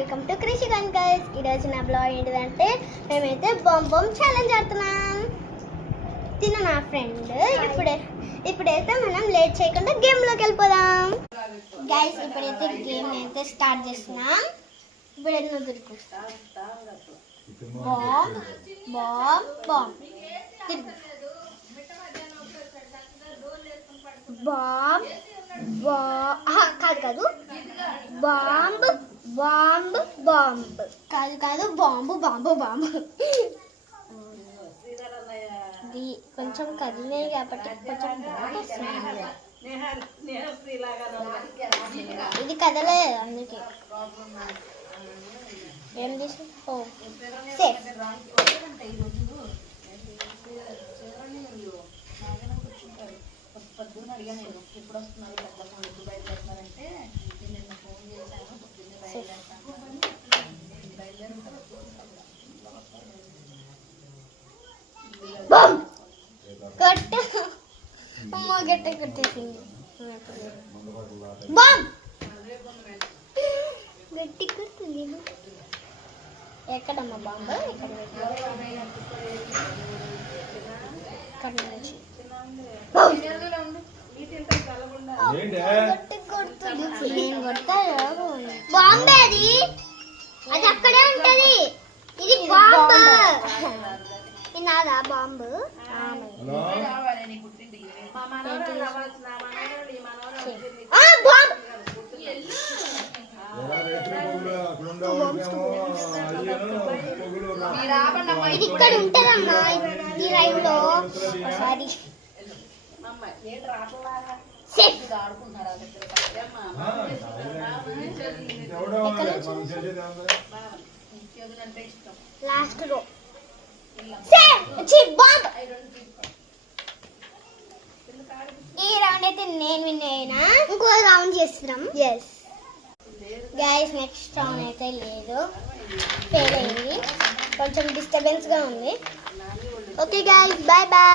Welcome to కృషి girls. ఈరోజు నా బ్లాగ్ ఏంటిదంటే మేమైతే బాంబ్ ఛాలెంజ్ ఆడుతున్నాం. తిన్న నా ఫ్రెండ్ ఇప్పుడైతే మనం లేట్ చేయకుండా గేమ్లోకి వెళ్ళిపోదాం. గైస్ ఇప్పుడైతే గేమ్ అయితే స్టార్ట్ చేస్తున్నాం. ఇప్పుడు ఎన్నో దొరుకు బాంబ్ బాంబ్ బాంబ్ బాంబ్ కాదు బాంబ్ బాంబ్ బాంబ్ కాదు బాంబు బాంబు బాంబు. ఇది కొంచెం కదిలే కాబట్టి కొంచెం ఇది కదలేదు, అందుకే ఏం తీసు సేఫ్. అమ్మ గట్ట కొట్టేసింది. బాంబ్ గట్టి కొడుతుంది. ఎక్కడమ్మా బాంబు? ఇక్కడ నుంచి బాంబే అది అది అక్కడే ఉంటది. ఇది బాంబు. నాదా బాంబు? ఇది ఇక్కడ ఉంటదమ్మా ఈ లైవ్ లో. ఒకసారి లాస్ట్ రో ఈ రౌండ్ అయితే నేను విన్ అయినా. ఇంకో రౌండ్ చేస్తున్నాం. ఎస్ గైస్ నెక్స్ట్ రౌండ్ అయితే లేదు, ఫెయిల్ అయింది. కొంచెం డిస్టర్బెన్స్ గా ఉంది. Okay guys, bye bye.